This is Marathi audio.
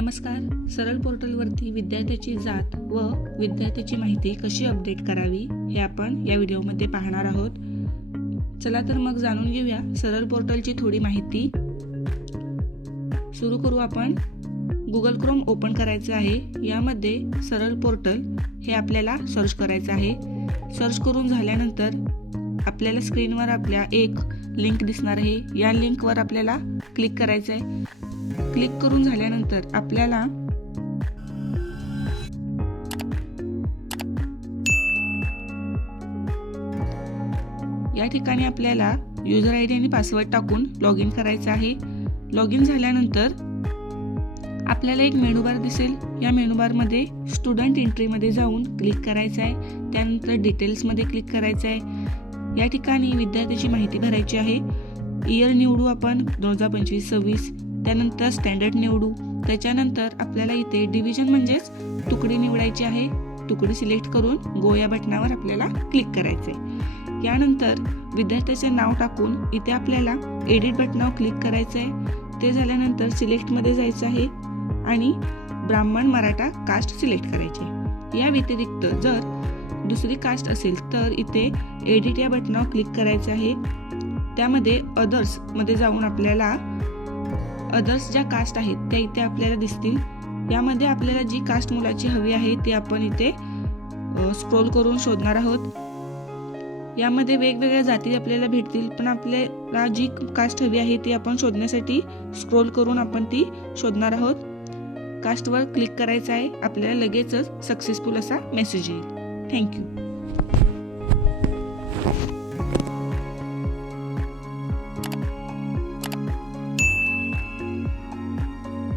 नमस्कार. सरळ पोर्टलवरती विद्यार्थ्याची जात व विद्यार्थ्याची माहिती कशी अपडेट करावी हे आपण या व्हिडिओमध्ये पाहणार आहोत. चला तर मग जाणून घेऊया सरळ पोर्टलची थोडी माहिती. सुरू करू आपण. गुगल क्रोम ओपन करायचं आहे. यामध्ये सरळ पोर्टल हे आपल्याला सर्च करायचं आहे. सर्च करून झाल्यानंतर आपल्याला स्क्रीनवर आपल्या एक लिंक दिसणार आहे. या लिंकवर आपल्याला क्लिक करायचं आहे क्लिक करून झाल्यानंतर आपल्याला या ठिकाणी आपल्याला युजर आय डी आणि पासवर्ड टाकून लॉग इन करायचं आहे. लॉग इन झाल्यानंतर आपल्याला एक मेनूबार दिसेल. या मेनूबारमध्ये स्टुडंट एंट्रीमध्ये जाऊन क्लिक करायचं आहे. त्यानंतर डिटेल्समध्ये क्लिक करायचं आहे. या ठिकाणी विद्यार्थ्याची माहिती भरायची आहे. इयर निवडू आपण दोन हजार पंचवीस सव्वीस. त्यानंतर स्टँडर्ड निवडू. त्याच्यानंतर आपल्याला इथे डिव्हिजन म्हणजेच तुकडी निवडायची आहे. तुकडी सिलेक्ट करून गो या बटनावर आपल्याला क्लिक करायचे यानंतर विद्यार्थ्याचे नाव टाकून इथे आपल्याला एडिट बटनावर क्लिक करायचं आहे ते झाल्यानंतर सिलेक्टमध्ये जायचं आहे आणि ब्राह्मण मराठा कास्ट सिलेक्ट करायचे. या व्यतिरिक्त जर दुसरी कास्ट असेल तर इथे एडिट या बटनावर क्लिक करायचं आहे. त्यामध्ये अदर्समध्ये जाऊन आपल्याला अदर्स ज्या कास्ट आहेत त्या इथे आपल्याला दिसतील. यामध्ये आपल्याला जी कास्ट मुलाची हवी आहे ती आपण इथे स्क्रोल करून शोधणार आहोत. यामध्ये वेगवेगळ्या जाती आपल्याला भेटतील पण आपल्याला जी कास्ट हवी आहे ती आपण शोधण्यासाठी स्क्रोल करून आपण ती शोधणार आहोत. कास्टवर क्लिक करायचं आहे आपल्याला लगेचच सक्सेसफुल असा मेसेज येईल. थँक्यू